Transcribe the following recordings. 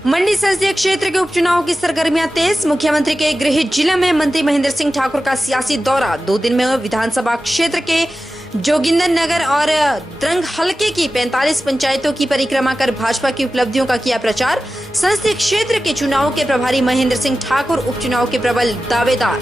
मंडी संसदीय क्षेत्र के उपचुनाव की सरगर्मियां तेज। मुख्यमंत्री के गृह जिला में मंत्री महेंद्र सिंह ठाकुर का सियासी दौरा। 2 दिन में विधानसभा क्षेत्र के जोगिंदर नगर और द्रंग हलके की 45 पंचायतों की परिक्रमा कर भाजपा की उपलब्धियों का किया प्रचार। संसदीय क्षेत्र के चुनाव के प्रभारी महेंद्र सिंह ठाकुर उपचुनाव के प्रबल दावेदार।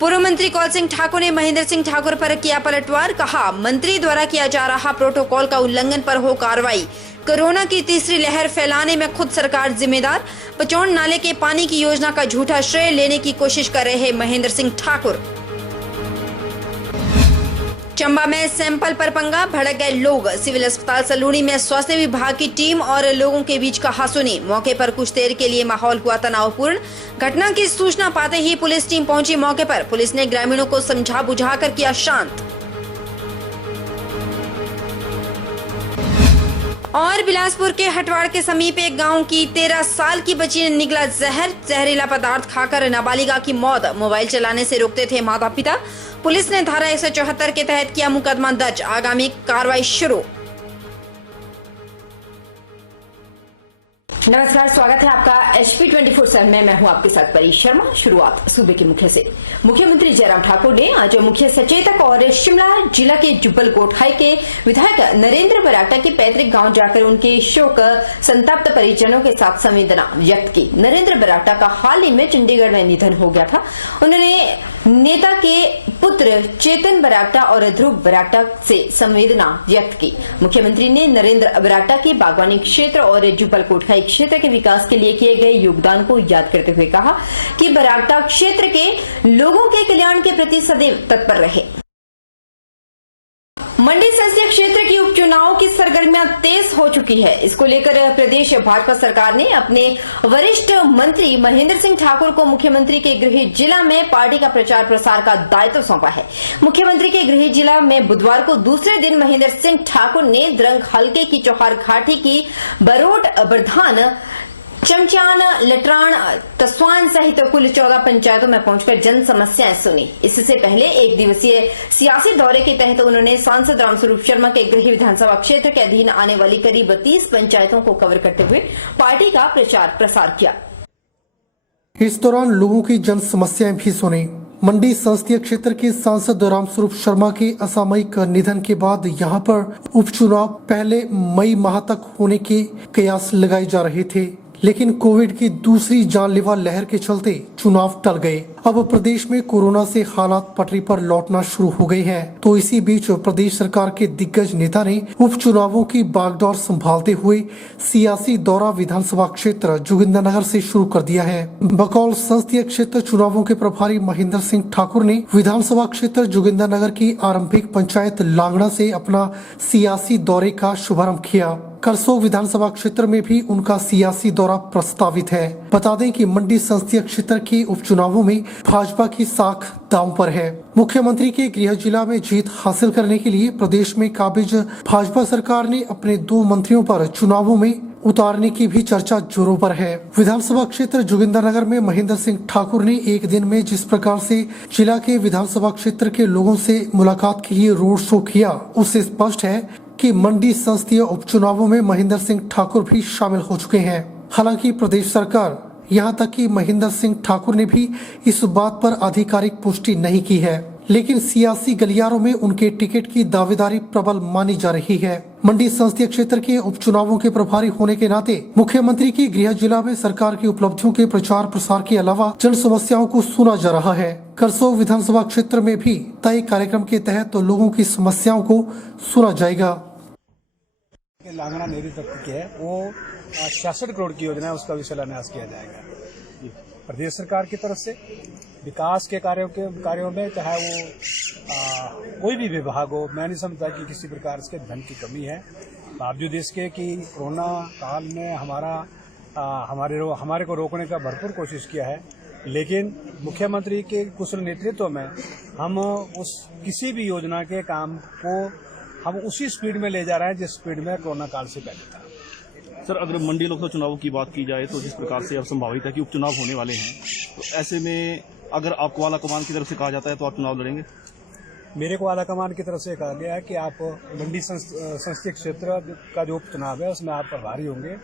पूर्व मंत्री कौल सिंह ठाकुर ने महेंद्र सिंह ठाकुर पर किया पलटवार। कहा, मंत्री द्वारा किया जा रहा प्रोटोकॉल का उल्लंघन पर हो कार्रवाई। कोरोना की तीसरी लहर फैलाने में खुद सरकार जिम्मेदार। पचौड़ नाले के पानी की योजना का झूठा श्रेय लेने की कोशिश कर रहे महेंद्र सिंह ठाकुर। चंबा में सैंपल पर पंगा, भड़क गए लोग। सिविल अस्पताल सलूनी में स्वास्थ्य विभाग की टीम और लोगों के बीच कहासुनी। मौके पर कुछ देर के लिए माहौल हुआ तनावपूर्ण। घटना की सूचना पाते ही पुलिस टीम पहुंची मौके पर। पुलिस ने ग्रामीणों को समझा बुझाकर किया शांत। और बिलासपुर के हटवाड़ के समीप एक गांव की 13 साल की बच्ची ने निगला जहरीला पदार्थ खाकर नाबालिगा की मौत। मोबाइल चलाने से रोकते थे माता पिता। पुलिस ने धारा 174 के तहत किया मुकदमा दर्ज। आगामी कार्रवाई शुरू। नमस्कार, स्वागत है आपका HP 24/7 में। मैं हूं आपके साथ परी शर्मा। शुरुआत सूबे के मुख्य से। मुख्यमंत्री जयराम ठाकुर ने आज मुख्य सचेतक और शिमला जिला के जुब्बल कोटखाई के विधायक नरेंद्र बरागटा के पैतृक गांव जाकर उनके शोक संतप्त परिजनों के साथ संवेदना व्यक्त की। नरेंद्र बरागटा का हाल ही में चंडीगढ़ में निधन हो गया था। उन्होंने नेता के पुत्र चेतन बरागटा और ध्रुव बरागटा से संवेदना व्यक्त की। मुख्यमंत्री ने नरेंद्र बरागटा के बागवानी क्षेत्र और जुब्बल कोटखाई क्षेत्र के विकास के लिए किए गए योगदान को याद करते हुए कहा कि बरागटा क्षेत्र के लोगों के कल्याण के प्रति सदैव तत्पर रहे। मंडी संसदीय क्षेत्र की उपचुनाव की सरगर्मियां तेज हो चुकी है। इसको लेकर प्रदेश भाजपा सरकार ने अपने वरिष्ठ मंत्री महेंद्र सिंह ठाकुर को मुख्यमंत्री के गृह जिला में पार्टी का प्रचार प्रसार का दायित्व सौंपा है। मुख्यमंत्री के गृह जिला में बुधवार को दूसरे दिन महेंद्र सिंह ठाकुर ने द्रंग हलके की चौहार घाटी की बरोट, बरधान, चमचान, लटरान, तस्वान सहित कुल 14 पंचायतों में पहुंचकर जन समस्याएं सुनी। इससे पहले एक दिवसीय सियासी दौरे के तहत उन्होंने सांसद रामस्वरूप शर्मा के गृह विधानसभा क्षेत्र के अधीन आने वाली करीब 30 पंचायतों को कवर करते हुए पार्टी का प्रचार प्रसार किया। इस दौरान लोगों की जन समस्याएं भी सुनी। मंडी संसदीय क्षेत्र के सांसद रामस्वरूप शर्मा के असामयिक निधन के बाद यहां पर उपचुनाव पहले मई माह तक होने के कयास लगाए जा रहे थे, लेकिन कोविड की दूसरी जानलेवा लहर के चलते चुनाव टल गए। अब प्रदेश में कोरोना से हालात पटरी पर लौटना शुरू हो गए हैं। तो इसी बीच प्रदेश सरकार के दिग्गज नेता ने उपचुनावों की बागडोर संभालते हुए सियासी दौरा विधानसभा क्षेत्र जोगिंदरनगर से शुरू कर दिया है। बकौल संसदीय क्षेत्र चुनावों के प्रभारी महेंद्र सिंह ठाकुर ने विधानसभा क्षेत्र जोगिंदरनगर की आरंभिक पंचायत लांगड़ा से अपना सियासी दौरे का शुभारंभ किया। करसोग विधानसभा क्षेत्र में भी उनका सियासी दौरा प्रस्तावित है। बता दें कि मंडी संसदीय क्षेत्र के उपचुनावों में भाजपा की साख दांव पर है। मुख्यमंत्री के गृह जिला में जीत हासिल करने के लिए प्रदेश में काबिज भाजपा सरकार ने अपने 2 मंत्रियों पर चुनावों में उतारने की भी चर्चा जोरों पर है। विधानसभा क्षेत्र जोगिंदरनगर में महेंद्र सिंह ठाकुर ने एक दिन में जिस प्रकार से जिला के विधानसभा क्षेत्र के लोगों से मुलाकात के लिए रोड शो किया, उससे स्पष्ट है कि मंडी संसदीय उपचुनावों में महेंद्र सिंह ठाकुर भी शामिल हो चुके हैं। हालांकि प्रदेश सरकार, यहां तक कि महेंद्र सिंह ठाकुर ने भी इस बात पर आधिकारिक पुष्टि नहीं की है, लेकिन सियासी गलियारों में उनके टिकट की दावेदारी प्रबल मानी जा रही है। मंडी संसदीय क्षेत्र के उपचुनावों के प्रभारी होने के नाते मुख्यमंत्री की गृह जिला में सरकार की उपलब्धियों के प्रचार प्रसार के अलावा जन समस्याओं को सुना जा रहा है। करसोग विधानसभा क्षेत्र में भी तय कार्यक्रम के तहत तो लोगों की समस्याओं को सुना जाएगा। लांगड़ा नेहरू तक की है वो 66 करोड़ की योजना है, उसका भी शिलान्यास किया जाएगा। प्रदेश सरकार की तरफ से विकास के कार्यों में चाहे वो कोई भी विभाग हो, मैं नहीं समझता कि किसी प्रकार से धन की कमी है। बावजूद इसके कि कोरोना काल में हमारे को रोकने का भरपूर कोशिश किया है, लेकिन मुख्यमंत्री के कुशल नेतृत्व में हम उस किसी भी योजना के काम को हम उसी स्पीड में ले जा रहे हैं जिस स्पीड में कोरोना काल से पहले था। सर, अगर मंडी लोकसभा चुनाव की बात की जाए तो जिस प्रकार से अब संभावित है कि उपचुनाव होने वाले हैं, तो ऐसे में अगर आपको वाला कमान की तरफ से कहा जाता है तो आप चुनाव लड़ेंगे? मेरे को आला कमान की तरफ से कहा गया है कि आप मंडी संसदीय क्षेत्र का जो उपचुनाव है उसमें आप प्रभारी होंगे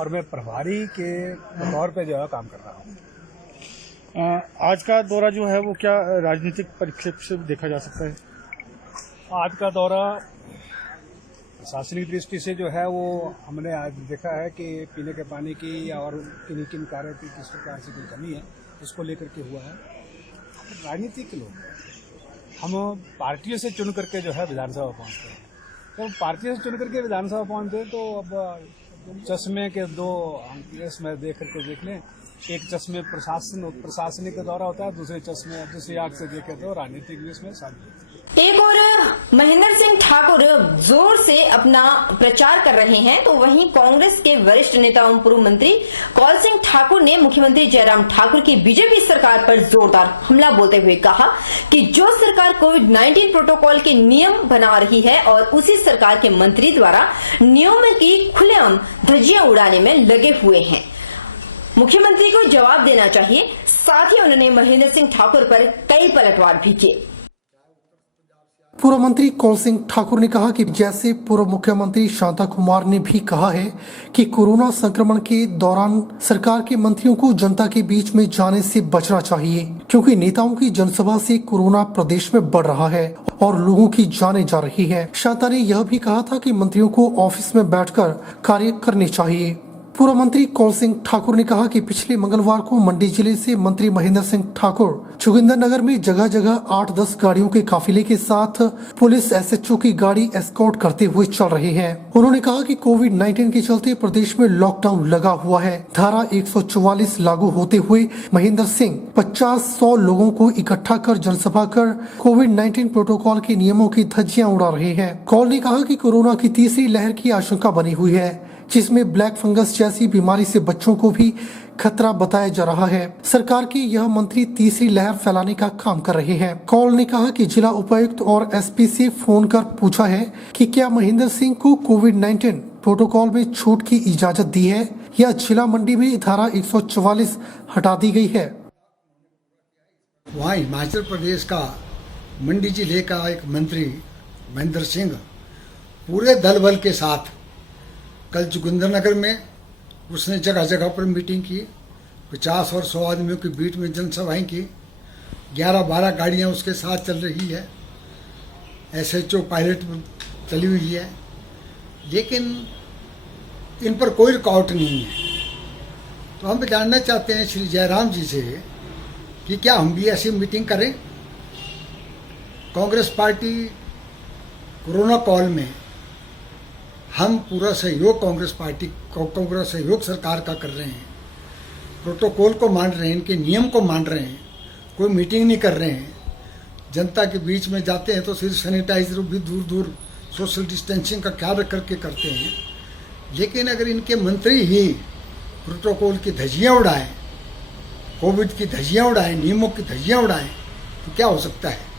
और मैं प्रभारी के तौर पे जो है काम कर रहा हूँ। आज का दौरा जो है वो क्या राजनीतिक परिप्रेक्ष्य से देखा जा सकता है? आज का दौरा प्रशासनिक दृष्टि से जो है वो हमने आज देखा है कि पीने के पानी की और किन किन कार्यों की किस प्रकार से कोई कमी है इसको लेकर के हुआ है। राजनीतिक लोग हम पार्टियों से चुन करके जो है विधानसभा पहुंचते हैं, तो पार्टियों से चुन करके विधानसभा पहुंचते हैं तो अब चश्मे के दो इसमें देख करके देख लें, एक चश्मे प्रशासनिक का दौरा होता है, दूसरी आंख से देखें तो राजनीतिक भी इसमें शामिल होती है। एक और महेंद्र सिंह ठाकुर जोर से अपना प्रचार कर रहे हैं तो वहीं कांग्रेस के वरिष्ठ नेता एवं पूर्व मंत्री कौल सिंह ठाकुर ने मुख्यमंत्री जयराम ठाकुर की बीजेपी सरकार पर जोरदार हमला बोलते हुए कहा कि जो सरकार कोविड-19 प्रोटोकॉल के नियम बना रही है और उसी सरकार के मंत्री द्वारा नियमों की खुलेआम धज्जियां उड़ाने में लगे हुए हैं, मुख्यमंत्री को जवाब देना चाहिए। साथ ही उन्होंने महेंद्र सिंह ठाकुर पर कई पलटवार भी किए। पूर्व मंत्री कौल सिंह ठाकुर ने कहा कि जैसे पूर्व मुख्यमंत्री शांता कुमार ने भी कहा है कि कोरोना संक्रमण के दौरान सरकार के मंत्रियों को जनता के बीच में जाने से बचना चाहिए, क्योंकि नेताओं की जनसभा से कोरोना प्रदेश में बढ़ रहा है और लोगों की जानें जा रही है। शांता ने यह भी कहा था कि मंत्रियों को ऑफिस में बैठकर कार्य करने चाहिए। पूर्व मंत्री कौल सिंह ठाकुर ने कहा कि पिछले मंगलवार को मंडी जिले से मंत्री महेंद्र सिंह ठाकुर जोगिंदरनगर में जगह जगह 8-10 गाड़ियों के काफिले के साथ पुलिस एसएचओ की गाड़ी एस्कॉर्ट करते हुए चल रहे हैं। उन्होंने कहा कि कोविड-19 के चलते प्रदेश में लॉकडाउन लगा हुआ है। धारा 144 लागू होते हुए महेंद्र सिंह 50-100 लोगों को इकट्ठा कर जनसभा कर कोविड-19 प्रोटोकॉल के नियमों की धज्जियां उड़ा रहे हैं। कौल ने कहा कि कोरोना की तीसरी लहर की आशंका बनी हुई है, जिसमें ब्लैक फंगस जैसी बीमारी से बच्चों को भी खतरा बताया जा रहा है। सरकार के यह मंत्री तीसरी लहर फैलाने का काम कर रहे हैं। कौल ने कहा कि जिला उपायुक्त और एसपी से फोन कर पूछा है कि क्या महेंद्र सिंह को कोविड-19 प्रोटोकॉल में छूट की इजाजत दी है या जिला मंडी में धारा 144 हटा दी गई है। वहाँ हिमाचल प्रदेश का मंडी जिले का एक मंत्री महेंद्र सिंह पूरे दल बल के साथ कल जोगिंदरनगर में उसने जगह जगह पर मीटिंग की, 50 और 100 आदमियों के बीच में जनसभाएं की, 11-12 गाड़ियां उसके साथ चल रही है, एसएचओ पायलट चली हुई है, लेकिन इन पर कोई रुकावट नहीं है। तो हम जानना चाहते हैं श्री जयराम जी से कि क्या हम भी ऐसी मीटिंग करें। कांग्रेस पार्टी कोरोना कॉल में हम पूरा सहयोग कांग्रेस सहयोग सरकार का कर रहे हैं, प्रोटोकॉल को मान रहे हैं, इनके नियम को मान रहे हैं, कोई मीटिंग नहीं कर रहे हैं। जनता के बीच में जाते हैं तो सिर्फ सैनिटाइजर भी दूर दूर सोशल डिस्टेंसिंग का ख्याल रख करके करते हैं। लेकिन अगर इनके मंत्री ही प्रोटोकॉल की धज्जियां उड़ाएं, कोविड की धज्जियां उड़ाएं, नियमों की धज्जियां उड़ाएं, तो क्या हो सकता है।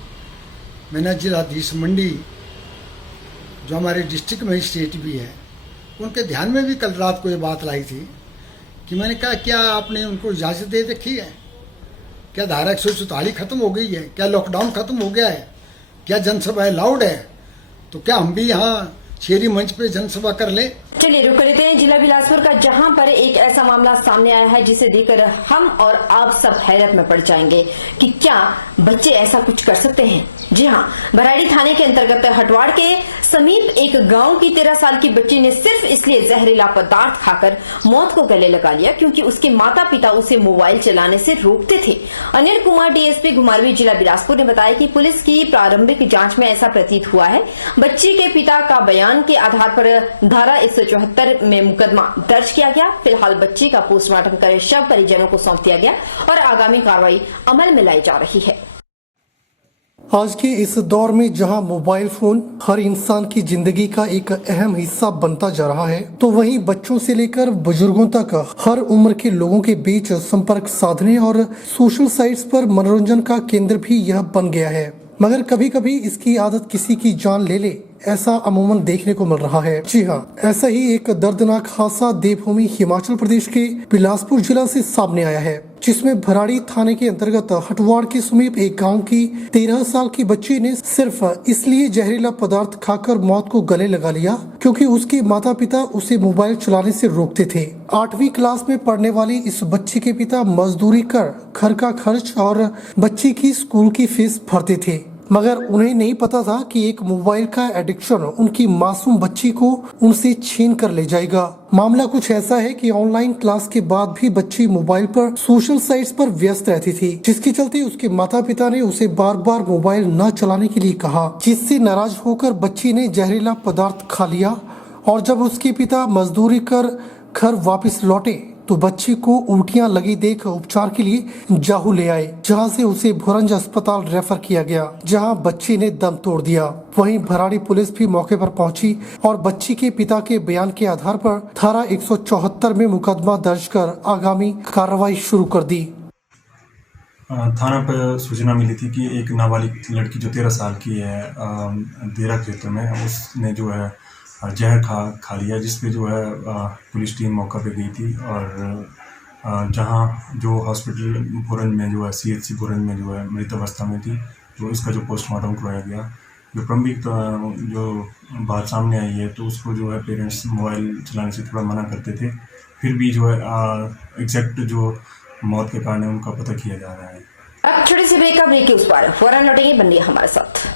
मैंने जिलाधीश मंडी जो हमारे डिस्ट्रिक्ट मजिस्ट्रेट भी है, उनके ध्यान में भी कल रात को ये बात लाई थी कि मैंने कहा क्या आपने उनको इजाज़त दे रखी है, क्या धारा 144 खत्म हो गई है, क्या लॉकडाउन खत्म हो गया है, क्या जनसभा अलाउड है, तो क्या हम भी यहाँ शेरी मंच पे जनसभा कर ले। चलिए रुक लेते हैं जिला बिलासपुर का, जहां पर एक ऐसा मामला सामने आया है जिसे देखकर हम और आप सब हैरत में पड़ जाएंगे कि क्या बच्चे ऐसा कुछ कर सकते हैं। जी हां, भराड़ी थाने के अंतर्गत हटवाड़ के समीप एक गांव की 13 साल की बच्ची ने सिर्फ इसलिए जहरीला पदार्थ खाकर मौत को गले लगा लिया क्योंकि उसके माता पिता उसे मोबाइल चलाने से रोकते थे। अनिल कुमार डीएसपी घुमारवीं जिला बिलासपुर ने बताया कि पुलिस की प्रारंभिक जांच में ऐसा प्रतीत हुआ है। बच्ची के पिता का बयान के आधार पर धारा 174 में मुकदमा दर्ज किया गया। फिलहाल बच्ची का पोस्टमार्टम कर शव परिजनों को सौंप दिया गया और आगामी कार्रवाई अमल में लाई जा रही है। आज के इस दौर में जहां मोबाइल फोन हर इंसान की जिंदगी का एक अहम हिस्सा बनता जा रहा है, तो वहीं बच्चों से लेकर बुजुर्गों तक हर उम्र के लोगों के बीच संपर्क साधने और सोशल साइट्स पर मनोरंजन का केंद्र भी यह बन गया है। मगर कभी कभी इसकी आदत किसी की जान ले ले, ऐसा अमूमन देखने को मिल रहा है। जी हाँ, ऐसा ही एक दर्दनाक हादसा देवभूमि हिमाचल प्रदेश के बिलासपुर जिला से सामने आया है। जिसमें भराड़ी थाने के अंतर्गत हटवाड़ के समीप एक गांव की 13 साल की बच्ची ने सिर्फ इसलिए जहरीला पदार्थ खाकर मौत को गले लगा लिया क्योंकि उसके माता पिता उसे मोबाइल चलाने से रोकते थे। 8वीं क्लास में पढ़ने वाली इस बच्ची के पिता मजदूरी कर घर का खर्च और बच्ची की स्कूल की फीस भरते थे, मगर उन्हें नहीं पता था कि एक मोबाइल का एडिक्शन उनकी मासूम बच्ची को उनसे छीन कर ले जाएगा। मामला कुछ ऐसा है कि ऑनलाइन क्लास के बाद भी बच्ची मोबाइल पर सोशल साइट्स पर व्यस्त रहती थी, जिसके चलते उसके माता पिता ने उसे बार बार मोबाइल न चलाने के लिए कहा, जिससे नाराज होकर बच्ची ने जहरीला पदार्थ खा लिया। और जब उसके पिता मजदूरी कर घर वापस लौटे तो बच्ची को उल्टियां लगी देख उपचार के लिए जाहू ले आए, जहां से उसे भोरंज अस्पताल रेफर किया गया, जहां बच्ची ने दम तोड़ दिया। वहीं भराड़ी पुलिस भी मौके पर पहुंची और बच्ची के पिता के बयान के आधार पर धारा 174 में मुकदमा दर्ज कर आगामी कार्रवाई शुरू कर दी। थाना पर सूचना मिली थी कि एक नाबालिग लड़की जो 13 साल की है देरा क्षेत्र में, उसने जो है जहर खा लिया, जिसपे जो है पुलिस टीम मौका पे गई थी और जहां जो हॉस्पिटल भोरंज में जो है CHC भोरंज में जो है मृत अवस्था में थी, तो इसका जो पोस्टमार्टम करवाया गया। जो प्रारंभिक जो बात सामने आई है तो उसको जो है पेरेंट्स मोबाइल चलाने से थोड़ा मना करते थे, फिर भी जो है एग्जैक्ट जो मौत के कारण है उनका पता किया जा रहा है। अब छोटे से ब्रेक के उस पार फौरन लौटेंगे, बनिए हमारे साथ।